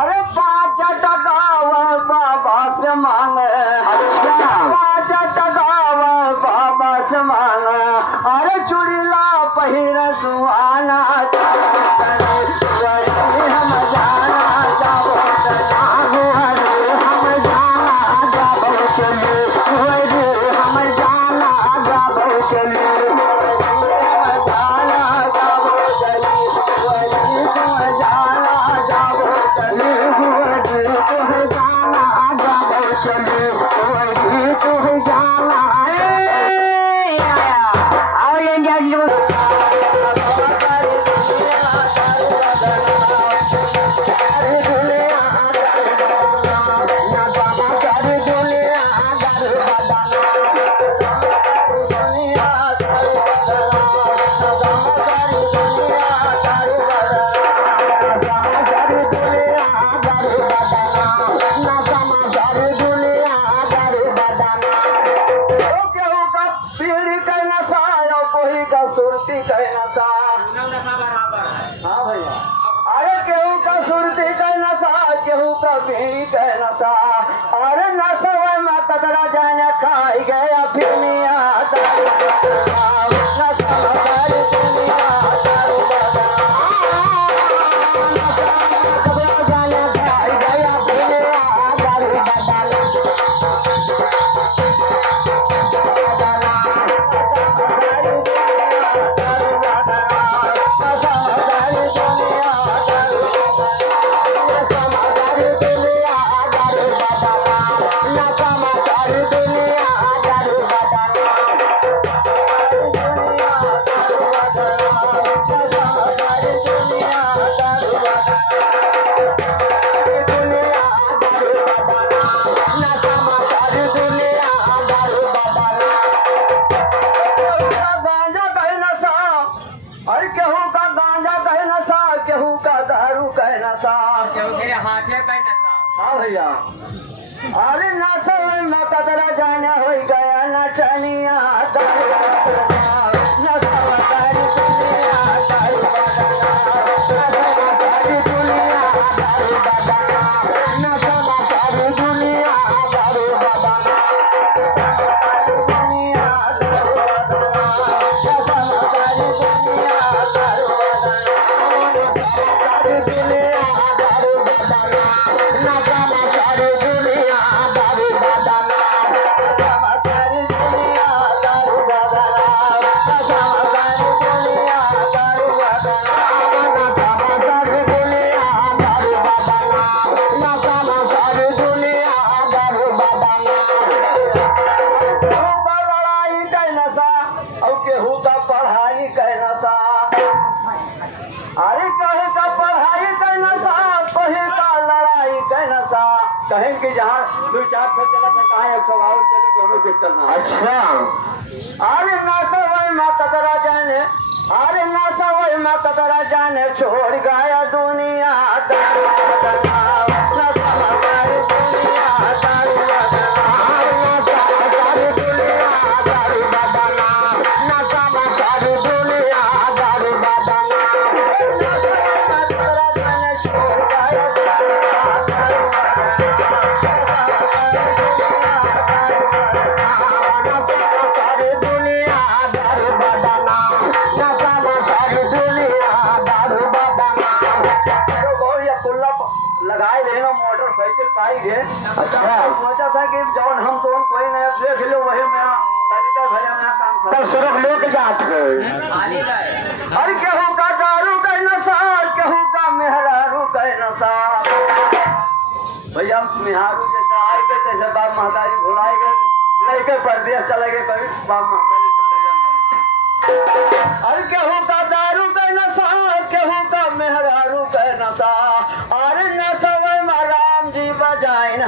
अरे 5 टका बाबा से मांग, 5 टका बाबा से मांग, अरे चुड़ीला पहिर सुहाना हम जाना जाबो चले, हम जाना जाबो चले, हम जाना जाबो चले, अरे केहू का सुरती का नशा, केहू का बीड़ी का नशा, अरे नशा में कतरा जाने खाई गया फिर मिया भैया। अरे नशा में कतरा जाने हो गया नचनिया कहें कि जहाँ 2-4 ठो चला था कहाँ 100 और चले दोनों दिक्कत ना। अच्छा अरे नशा वही माँ कतरा जाने, अरे नशा वही माँ कतरा जाने छोड़ गया दुनिया अच्छा सोचा था कि जौन हम तो कोई नहीं देख लो वही मेरा तरीका भैया मेरा काम कर सिर्फ लोग जात है। अरे केहू का दारू का नशा, केहू का मेहरारू का नशा। भैया मेहरारू जैसे आए गए जैसे बाप महतारी भुलाए गए लेके परदेश चले गए कभी बाप महतारी। अरे केहू का दारू का नशा, केहू का मेहरारू का नशा। अरे नशा राम जी बजाइन